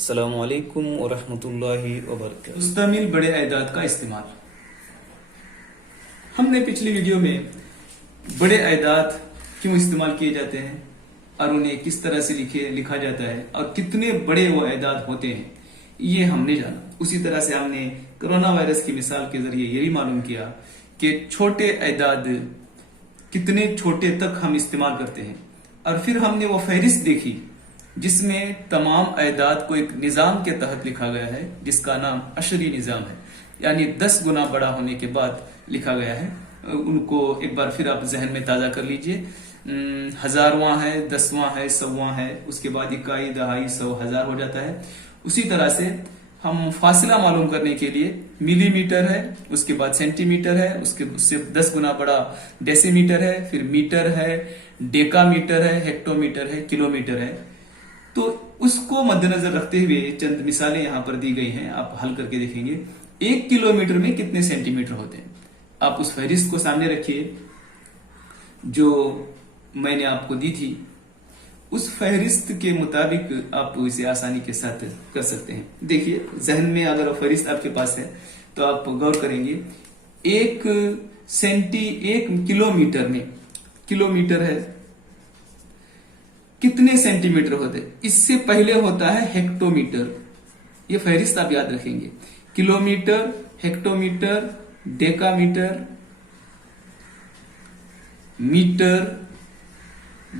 अस्सलामुअलैकुम वरहमतुल्लाहि वबरकातुहू। मुस्तमिल बड़े एदाद का इस्तेमाल। हमने पिछली वीडियो में बड़े एदाद क्यों इस्तेमाल किए जाते हैं और उन्हें किस तरह से लिखा जाता है और कितने बड़े वो एदाद होते हैं ये हमने जाना। उसी तरह से हमने कोरोना वायरस की मिसाल के जरिए ये भी मालूम किया कि छोटे एदाद कितने छोटे तक हम इस्तेमाल करते हैं, और फिर हमने वो फहरिस्त देखी जिसमें तमाम एदाद को एक निज़ाम के तहत लिखा गया है जिसका नाम अशरी निज़ाम है, यानी 10 गुना बड़ा होने के बाद लिखा गया है। उनको एक बार फिर आप जहन में ताज़ा कर लीजिए। हजारवां है, दसवां है, सौवां है, उसके बाद इकाई, दहाई, सौ, हजार हो जाता है। उसी तरह से हम फासला मालूम करने के लिए मिलीमीटर है, उसके बाद सेंटीमीटर है, उससे 10 गुना बड़ा डेसीमीटर है, फिर मीटर है, डेकामीटर है, हेक्टोमीटर है, किलोमीटर है। तो उसको मद्देनजर रखते हुए चंद मिसालें यहां पर दी गई हैं, आप हल करके देखेंगे। 1 किलोमीटर में कितने सेंटीमीटर होते हैं, आप उस फहरिस्त को सामने रखिए जो मैंने आपको दी थी। उस फहरिस्त के मुताबिक आप इसे आसानी के साथ कर सकते हैं। देखिए जहन में अगर फहरिस्त आपके पास है तो आप गौर करेंगे। 1 किलोमीटर में, किलोमीटर है, कितने सेंटीमीटर होते हैं? इससे पहले होता है हेक्टोमीटर। ये फहरिस्त आप याद रखेंगे। Kilometre, hectometre, decametre, metre,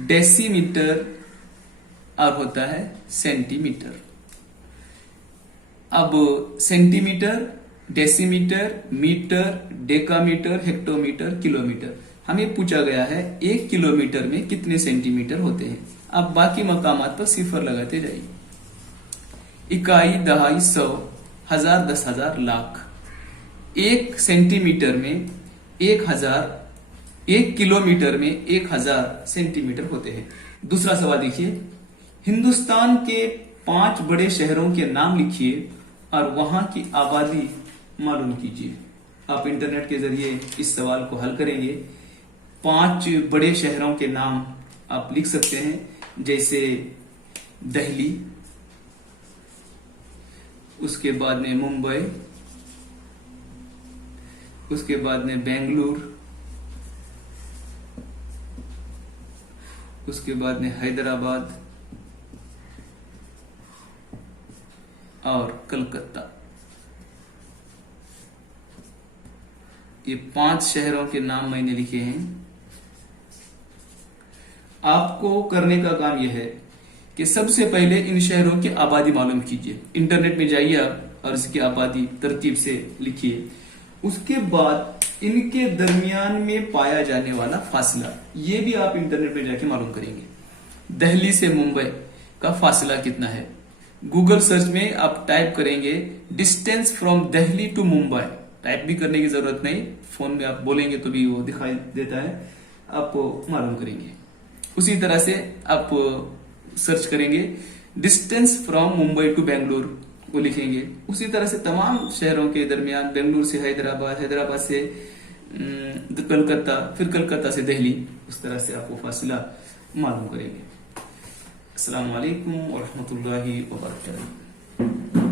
decimetre और होता है सेंटीमीटर। अब centimetre, decimetre, metre, decametre, hectometre, kilometre, हमें पूछा गया है 1 किलोमीटर में कितने सेंटीमीटर होते हैं। अब बाकी मकामात पर सिफर लगाते जाइए। इकाई, दहाई, सौ, हजार, 10,000, लाख। 1 सेंटीमीटर में 1,000, 1 किलोमीटर में 1,000 सेंटीमीटर होते हैं। दूसरा सवाल देखिए, हिंदुस्तान के 5 बड़े शहरों के नाम लिखिए और वहां की आबादी मालूम कीजिए। आप इंटरनेट के जरिए इस सवाल को हल करेंगे। 5 बड़े शहरों के नाम आप लिख सकते हैं, जैसे दिल्ली, उसके बाद में मुंबई, उसके बाद में बेंगलुरु, उसके बाद में हैदराबाद और कलकत्ता। ये 5 शहरों के नाम मैंने लिखे हैं। आपको करने का काम यह है कि सबसे पहले इन शहरों की आबादी मालूम कीजिए। इंटरनेट में जाइए आप और इसकी आबादी तरतीब से लिखिए। उसके बाद इनके दरमियान में पाया जाने वाला फासला, ये भी आप इंटरनेट में जाके मालूम करेंगे। दिल्ली से मुंबई का फासला कितना है? गूगल सर्च में आप टाइप करेंगे distance from Delhi to Mumbai. Type भी करने की जरूरत नहीं, फोन में आप बोलेंगे तो भी वो दिखाई देता है, आप मालूम करेंगे। उसी तरह से आप सर्च करेंगे distance from Mumbai to Bengaluru, वो लिखेंगे। उसी तरह से तमाम शहरों के दरमियान, बेंगलुरु से हैदराबाद, हैदराबाद से कलकत्ता, फिर कलकत्ता से दिल्ली, उस तरह से आपको फासला मालूम करेंगे। अस्सलाम वालेकुम व रहमतुल्लाहि व बरकातुहू।